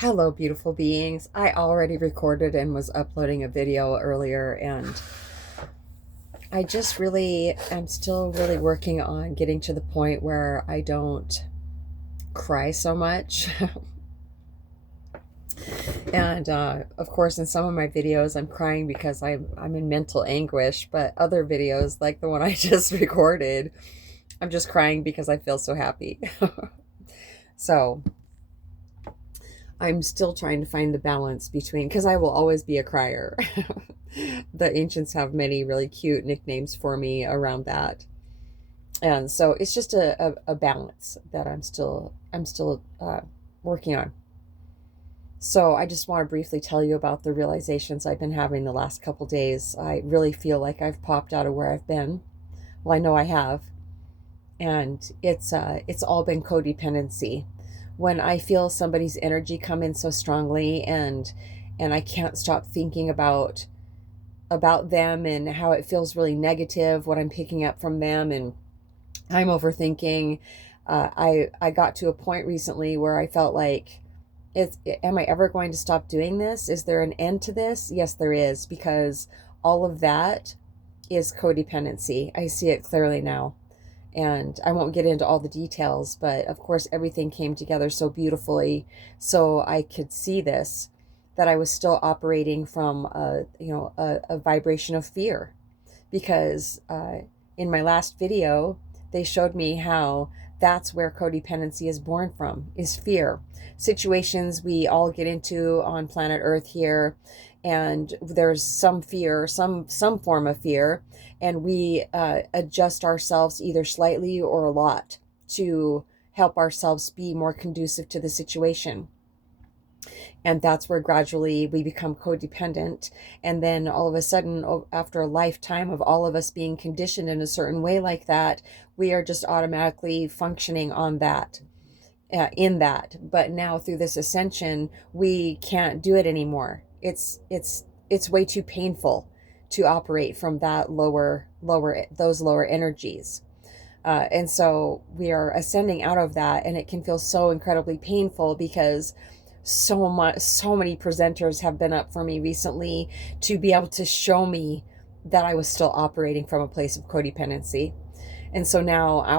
Hello, beautiful beings. I already recorded and was uploading a video earlier, and I just really am still really working on getting to the point where I don't cry so much. And of course, in some of my videos, I'm crying because I'm in mental anguish, but other videos, like the one I just recorded, I'm just crying because I feel so happy. So I'm still trying to find the balance between, because I will always be a crier. The ancients have many really cute nicknames for me around that. And so it's just a balance that I'm still working on. So I just want to briefly tell you about the realizations I've been having the last couple days. I really feel like I've popped out of where I've been. Well, I know I have, and it's all been codependency. When I feel somebody's energy come in so strongly, and I can't stop thinking about them and how it feels really negative what I'm picking up from them, and I'm overthinking. I got to a point recently where I felt like, am I ever going to stop doing this? Is there an end to this? Yes, there is, because all of that is codependency. I see it clearly now. And I won't get into all the details, but of course, everything came together so beautifully. So I could see this, that I was still operating from a vibration of fear, because in my last video, they showed me how that's where codependency is born from, is fear. Situations we all get into on planet Earth here, and there's some fear, some form of fear, and we adjust ourselves either slightly or a lot to help ourselves be more conducive to the situation. And that's where gradually we become codependent. And then all of a sudden, after a lifetime of all of us being conditioned in a certain way like that, we are just automatically functioning on that, in that. But now through this ascension, we can't do it anymore. It's way too painful to operate from that those lower energies. And so we are ascending out of that, and it can feel so incredibly painful, because so many presenters have been up for me recently to be able to show me that I was still operating from a place of codependency. And so now I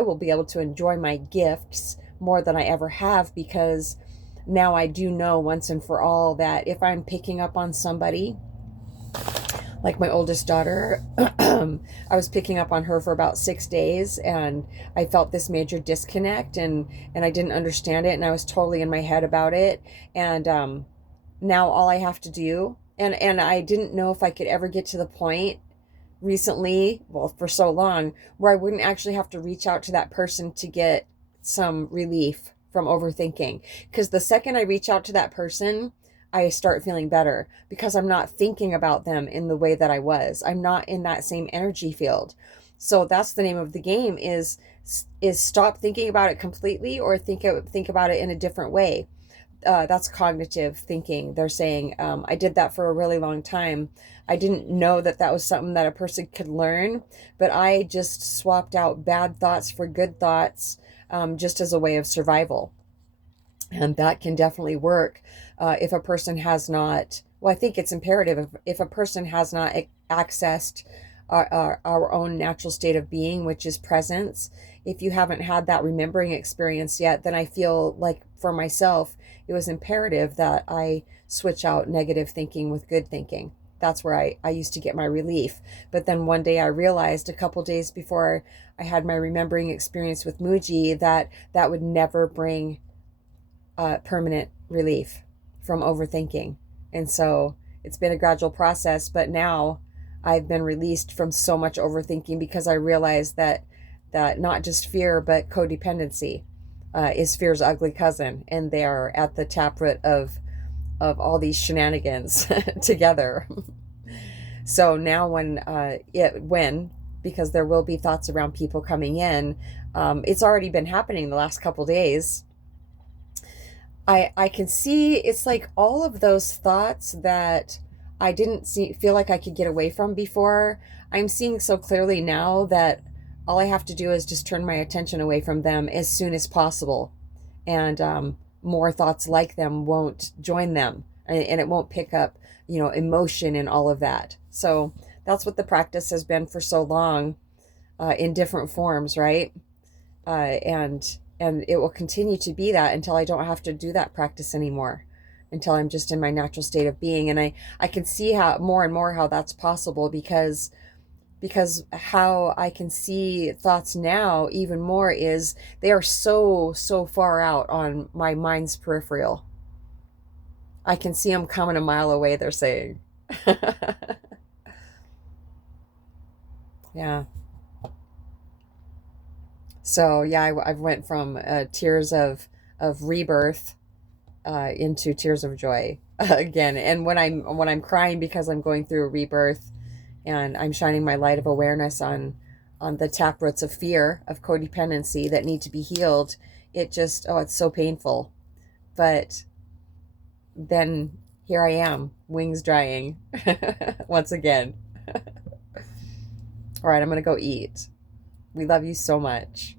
will be able to enjoy my gifts more than I ever have, because now I do know once and for all that if I'm picking up on somebody, like my oldest daughter, I was picking up on her for about 6 days, and I felt this major disconnect, and I didn't understand it, and I was totally in my head about it. And now all I have to do, and I didn't know if I could ever get to the point recently, well, for so long, where I wouldn't actually have to reach out to that person to get some relief from overthinking. Because the second I reach out to that person, I start feeling better, because I'm not thinking about them in the way that I was. I'm not in that same energy field. So that's the name of the game, is stop thinking about it completely, or think about it in a different way. That's cognitive thinking. They're saying, I did that for a really long time. I didn't know that that was something that a person could learn, but I just swapped out bad thoughts for good thoughts, just as a way of survival. And that can definitely work if a person has not, well, I think it's imperative if a person has not accessed our own natural state of being, which is presence. If you haven't had that remembering experience yet, then I feel like for myself, it was imperative that I switch out negative thinking with good thinking. That's where I used to get my relief. But then one day I realized, a couple days before I had my remembering experience with Muji, that that would never bring permanent relief from overthinking. And so it's been a gradual process, but now I've been released from so much overthinking, because I realized that not just fear, but codependency is fear's ugly cousin, and they are at the taproot of all these shenanigans together. So now when because there will be thoughts around people coming in, it's already been happening the last couple days. I can see it's like all of those thoughts that I didn't feel like I could get away from before. I'm seeing so clearly now that all I have to do is just turn my attention away from them as soon as possible. And more thoughts like them won't join them, and it won't pick up, emotion and all of that. So that's what the practice has been for so long, in different forms, right? And it will continue to be that until I don't have to do that practice anymore, until I'm just in my natural state of being. And I can see how more and more how that's possible, because how I can see thoughts now even more is they are so far out on my mind's peripheral. I can see them coming a mile away, they're saying. Yeah. So yeah, I've went from tears of rebirth, into tears of joy again. And when I'm crying because I'm going through a rebirth, and I'm shining my light of awareness on the taproots of fear, of codependency that need to be healed, it just, oh, it's so painful. But then here I am, wings drying once again. All right, I'm gonna go eat. We love you so much.